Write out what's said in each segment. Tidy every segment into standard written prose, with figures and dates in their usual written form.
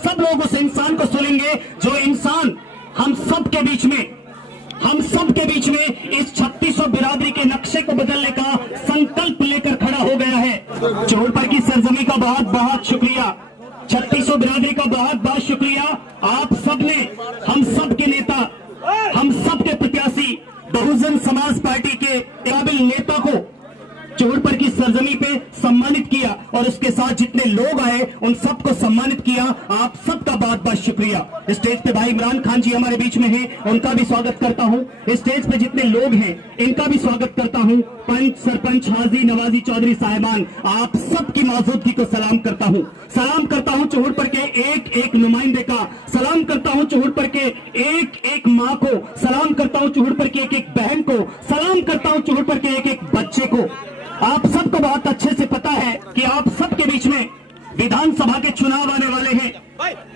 सब लोग उस इंसान को सुनेंगे जो इंसान हम सब के बीच में इस 3600 बिरादरी के नक्शे को बदलने का संकल्प लेकर खड़ा हो गया है। चोरपर की सरजमी का बहुत बहुत शुक्रिया, 3600 बिरादरी का बहुत बहुत शुक्रिया। आप सब ने हम सब के नेता, हम सब के प्रत्याशी बहुजन समाज पार्टी के काबिल नेता को चोरपर की सरजमी पे सम्मानित किया और उसके साथ जितने लोग आए उन सबको सम्मानित किया। आप सबका बहुत बहुत शुक्रिया। स्टेज पे भाई इमरान खान जी हमारे बीच में हैं, उनका भी स्वागत करता हूं। स्टेज पे जितने लोग हैं इनका भी स्वागत करता हूं। पंच, सरपंच, हाजी, नवाजी, चौधरी साहिबान, आप सबकी मौजूदगी को सलाम करता हूं। सलाम करता हूं चोरपर के एक एक नुमाइंदे का, सलाम करता हूं चोरपर के एक एक माँ को, सलाम करता हूं चोरपर की एक एक बहन को, सलाम करता हूं चोरपर के एक एक बच्चे को। आप सबको बहुत अच्छे से पता है कि आप सबके बीच में विधानसभा के चुनाव आने वाले हैं।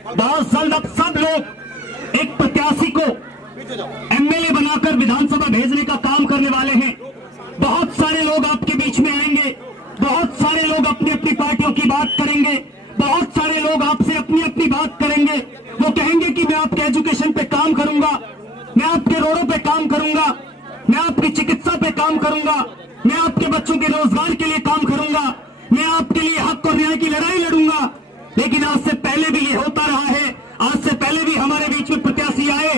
बहुत जल्द अब सब लोग एक प्रत्याशी को एमएलए बनाकर विधानसभा भेजने का काम करने वाले हैं। बहुत सारे लोग आपके बीच में आएंगे, बहुत सारे लोग अपनी अपनी पार्टियों की बात करेंगे, बहुत सारे लोग आपसे अपनी अपनी बात करेंगे। वो कहेंगे कि मैं आपके एजुकेशन पे काम करूंगा, मैं आपके रोडों पे काम करूंगा, मैं आपकी चिकित्सा पे काम करूंगा, मैं आपके बच्चों के रोजगार के लिए काम करूंगा, मैं आपके लिए हक और न्याय की लड़ाई लड़ूंगा। लेकिन आज से पहले भी ये होता रहा है, आज से पहले भी हमारे बीच में प्रत्याशी आए।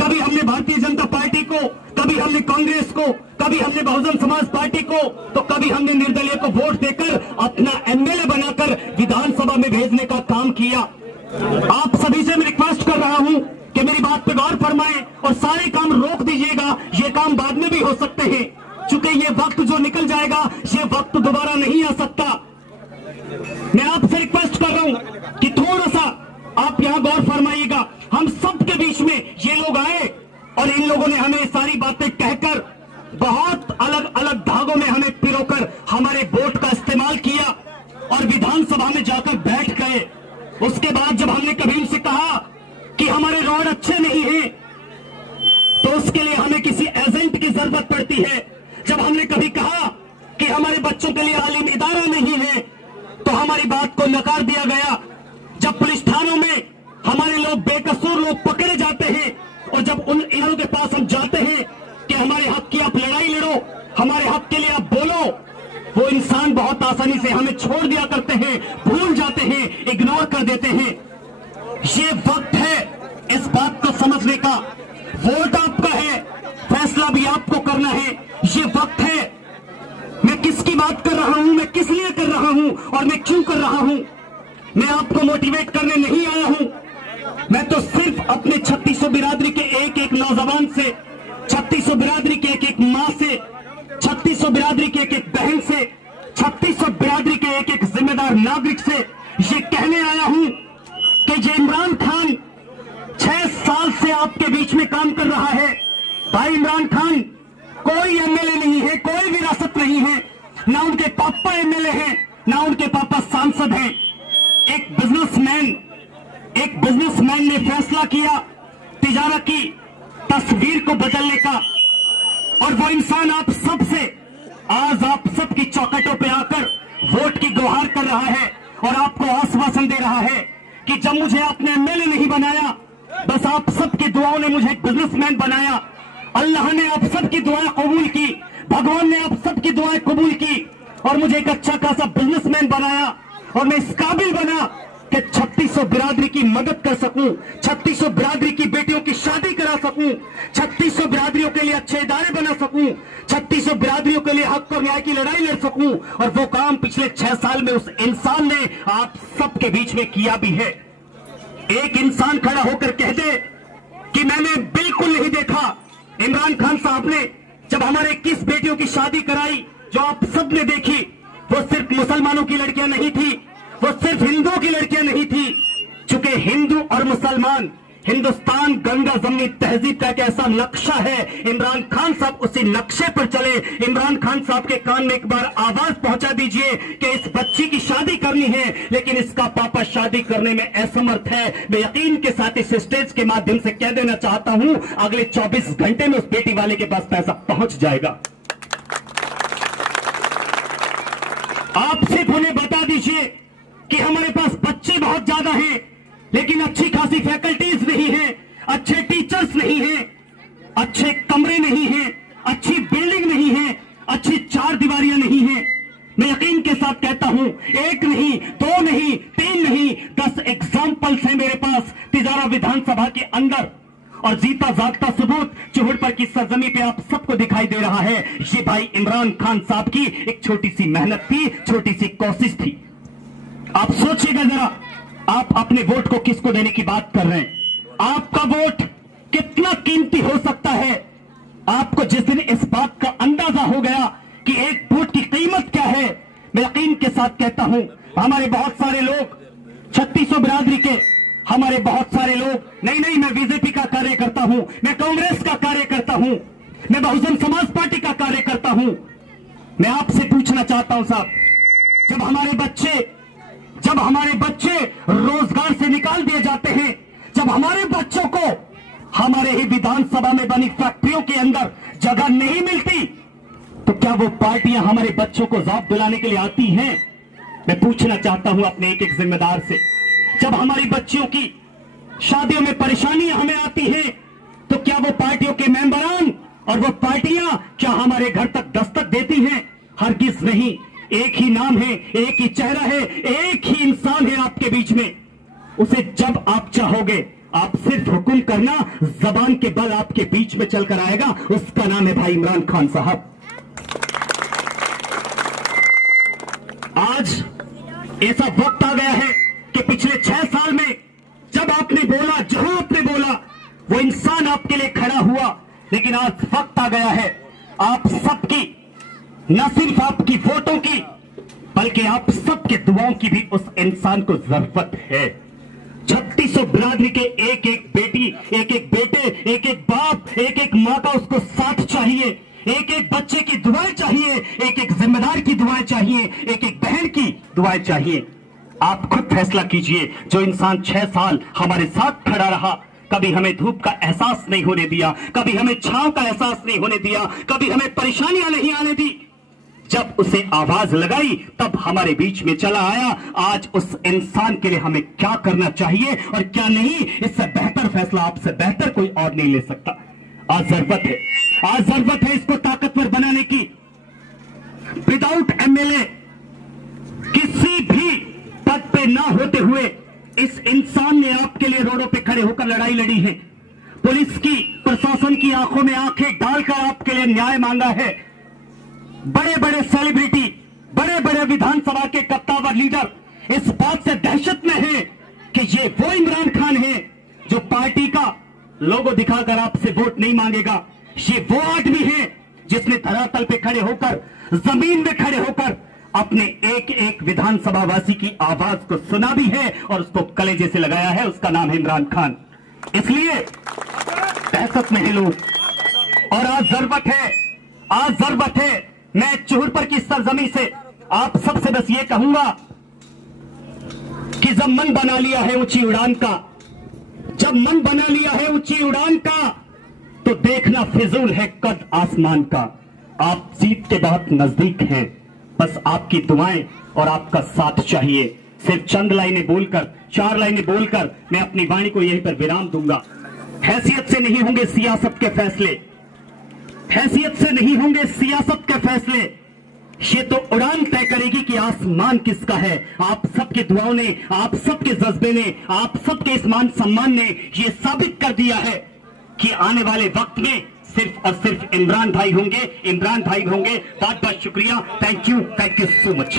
कभी हमने भारतीय जनता पार्टी को, कभी हमने कांग्रेस को, कभी हमने बहुजन समाज पार्टी को, तो कभी हमने निर्दलीय को वोट देकर अपना एमएलए बनाकर विधानसभा में भेजने का काम किया। आप सभी से मैं रिक्वेस्ट कर रहा हूं कि मेरी बात पे गौर फरमाएं और सारे काम रोक दीजिएगा। ये काम बाद में भी हो सकते हैं, चूंकि ये वक्त जो निकल जाएगा ये वक्त दोबारा नहीं आ सकता। मैं आपसे रिक्वेस्ट कर रहा हूं कि थोड़ा सा आप यहां गौर फरमाइएगा। हम सब के बीच में ये लोग आए और इन लोगों ने हमें सारी बातें कहकर बहुत अलग अलग धागों में हमें पिरोकर हमारे वोट का इस्तेमाल किया और विधानसभा में जाकर बैठ गए। उसके बाद जब हमने कभी उनसे कहा कि हमारे रोड अच्छे नहीं हैं, तो उसके लिए हमें किसी एजेंट की जरूरत पड़ती है। जब हमने कभी कहा कि हमारे बच्चों के लिए तालीम इदारा नहीं है, तो हमारी बात को नकार दिया गया। जब पुलिस थानों में हमारे लोग बेकसूर लोग पकड़े जाते हैं और जब उन इन्हों के पास हम जाते हैं कि हमारे हक की आप लड़ाई लड़ो, हमारे हक के लिए आप बोलो, वो इंसान बहुत आसानी से हमें छोड़ दिया करते हैं, भूल जाते हैं, इग्नोर कर देते हैं। ये वक्त है इस बात को समझने का। वोट आपका है, फैसला भी आपको करना है। ये वक्त है। मैं किसकी बात कर रहा हूं, मैं किस लिए कर रहा हूं और मैं क्यों कर रहा हूं? मैं आपको मोटिवेट करने नहीं आया हूं। मैं तो सिर्फ अपने 3600 बिरादरी के एक एक नौजवान से, 3600 बिरादरी के एक एक मां से, 3600 बिरादरी के एक एक बहन से, 3600 बिरादरी के एक एक जिम्मेदार नागरिक से ये कहने आया हूं कि ये इमरान खान 6 साल से आपके बीच में काम कर रहा है। भाई इमरान खान कोई एमएलए नहीं है, कोई विरासत नहीं है, ना उनके पापा एमएलए हैं, ना उनके पापा सांसद हैं। एक बिजनेसमैन ने फैसला किया तिजारत की तस्वीर को बदलने का, और वो इंसान आप सबसे आज आप सबकी चौखटों पे आकर वोट की गुहार कर रहा है और आपको आश्वासन दे रहा है कि जब मुझे आपने एमएलए नहीं बनाया, बस आप सबकी दुआओं ने मुझे एक बिजनेसमैन बनाया। अल्लाह ने आप सबकी दुआएं कबूल की, भगवान ने आप सबकी दुआएं कबूल की और मुझे एक अच्छा खासा बिजनेसमैन बनाया और मैं इस काबिल बना कि 3600 बिरादरी की मदद कर सकूं, 3600 बिरादरी की बेटियों की शादी करा सकूं, 3600 बिरादरियों के लिए अच्छे इदारे बना सकूं, 3600 बिरादरियों के लिए हक और न्याय की लड़ाई लड़ सकूं। और वो काम पिछले 6 साल में उस इंसान ने आप सबके बीच में किया भी है। एक इंसान खड़ा होकर कह दे कि मैंने बिल्कुल नहीं देखा इमरान खान साहब ने जब हमारे 21 बेटियों की शादी कराई, जो आप सब ने देखी, वो सिर्फ मुसलमानों की लड़कियां नहीं थी, वो सिर्फ हिंदुओं की लड़कियां नहीं थी। चूंकि हिंदू और मुसलमान, हिंदुस्तान गंगा जमनी तहजीब का एक ऐसा नक्शा है, इमरान खान साहब उसी नक्शे पर चले। इमरान खान साहब के कान में एक बार आवाज पहुंचा दीजिए कि इस बच्ची की शादी करनी है, लेकिन इसका पापा शादी करने में असमर्थ है। मैं यकीन के साथ इस स्टेज के माध्यम से कह देना चाहता हूं, अगले 24 घंटे में उस बेटी वाले के पास पैसा पहुंच जाएगा। आप सिर्फ उन्हें बता दीजिए कि हमारे पास बच्चे बहुत ज्यादा हैं, लेकिन अच्छी खासी फैकल्टीज नहीं है, अच्छे टीचर्स नहीं है, अच्छे कमरे नहीं है, अच्छी बिल्डिंग नहीं है, अच्छी चार दीवारियां नहीं है। मैं यकीन के साथ कहता हूं, एक नहीं, दो नहीं, तीन नहीं, 10 एग्जाम्पल्स हैं मेरे पास तिजारा विधानसभा के अंदर। और जीता जागता सबूत चोहड़ पर की सरजमी पे आप सबको दिखाई दे रहा है। ये भाई इमरान खान साहब की एक छोटी सी मेहनत थी, छोटी सी कोशिश थी। आप सोचिएगा जरा, आप अपने वोट को किसको देने की बात कर रहे हैं? आपका वोट कितना कीमती हो सकता है? आपको जिस दिन इस बात का अंदाजा हो गया कि एक वोट की कीमत क्या है, मैं यकीन के साथ कहता हूं, हमारे बहुत सारे लोग 3600 बिरादरी के, हमारे बहुत सारे लोग, नहीं मैं बीजेपी का कार्य करता हूं, मैं कांग्रेस का कार्य करता हूं, मैं बहुजन समाज पार्टी का कार्य करता हूं। मैं आपसे पूछना चाहता हूं साहब, जब हमारे बच्चे रोजगार से निकाल दिए जाते हैं, जब हमारे बच्चों को हमारे ही विधानसभा में बनी फैक्ट्रियों के अंदर जगह नहीं मिलती, तो क्या वो पार्टियां हमारे बच्चों को जॉब दिलाने के लिए आती हैं? मैं पूछना चाहता हूं अपने एक एक जिम्मेदार से, जब हमारी बच्चियों की शादियों में परेशानियां हमें आती हैं, तो क्या वो पार्टियों के मेंबरान और वो पार्टियां क्या हमारे घर तक दस्तक देती हैं? हरगिज नहीं। एक ही नाम है, एक ही चेहरा है, एक ही इंसान है आपके बीच में। उसे जब आप चाहोगे, आप सिर्फ हुक्म करना, जबान के बल आपके बीच में चलकर आएगा। उसका नाम है भाई इमरान खान साहब। आज ऐसा वक्त आ गया है कि पिछले 6 साल में जब आपने बोला, जहां आपने बोला, वो इंसान आपके लिए खड़ा हुआ। लेकिन आज वक्त आ गया है आप सबकी, न सिर्फ आपकी वोटों की, बल्कि आप सबके दुआओं की भी उस इंसान को जरूरत है। 3600 बिरादरी के एक एक बेटी, एक एक बेटे, एक एक बाप, एक एक माँ का उसको साथ चाहिए, एक एक बच्चे की दुआएं चाहिए, एक एक जिम्मेदार की दुआएं चाहिए, एक एक बहन की दुआएं चाहिए। आप खुद फैसला कीजिए। जो इंसान 6 साल हमारे साथ खड़ा रहा, कभी हमें धूप का एहसास नहीं होने दिया, कभी हमें छांव का एहसास नहीं होने दिया, कभी हमें परेशानियां नहीं आने दी, जब उसे आवाज लगाई तब हमारे बीच में चला आया। आज उस इंसान के लिए हमें क्या करना चाहिए और क्या नहीं, इससे बेहतर फैसला आपसे बेहतर कोई और नहीं ले सकता। आज जरूरत है इसको ताकतवर बनाने की। विदाउट एमएलए किसी भी पद पे ना होते हुए इस इंसान ने आपके लिए रोडों पे खड़े होकर लड़ाई लड़ी है। पुलिस की, प्रशासन की आंखों में आंखें डालकर आपके लिए न्याय मांगा है। बड़े बड़े सेलिब्रिटी, बड़े बड़े विधानसभा के कत्तावर लीडर इस बात से दहशत में है कि ये वो इमरान खान है जो पार्टी का लोगो दिखाकर आपसे वोट नहीं मांगेगा। ये वो आदमी है जिसने धरातल पे खड़े होकर, जमीन में खड़े होकर अपने एक एक विधानसभा वासी की आवाज को सुना भी है और उसको कलेजे से लगाया है। उसका नाम है इमरान खान। इसलिए दहशत में है लोग। और आज जरूरत है मैं चोहड़ पर की सरजमी से आप सबसे बस ये कहूंगा कि जब मन बना लिया है ऊंची उड़ान का, जब मन बना लिया है ऊंची उड़ान का, तो देखना फिजूल है कद आसमान का। आप जीत के बहुत नजदीक हैं, बस आपकी दुआएं और आपका साथ चाहिए। सिर्फ चंद लाइनें बोलकर, 4 लाइनें बोलकर मैं अपनी वाणी को यहीं पर विराम दूंगा। हैसियत से नहीं होंगे सियासत के फैसले, हैसियत से नहीं होंगे सियासत के फैसले। ये तो उड़ान तय करेगी कि आसमान किसका है। आप सबके दुआओं ने, आप सबके जज्बे ने, आप सबके इस मान सम्मान ने ये साबित कर दिया है कि आने वाले वक्त में सिर्फ और सिर्फ इमरान भाई होंगे। बहुत बहुत शुक्रिया। Thank you so much.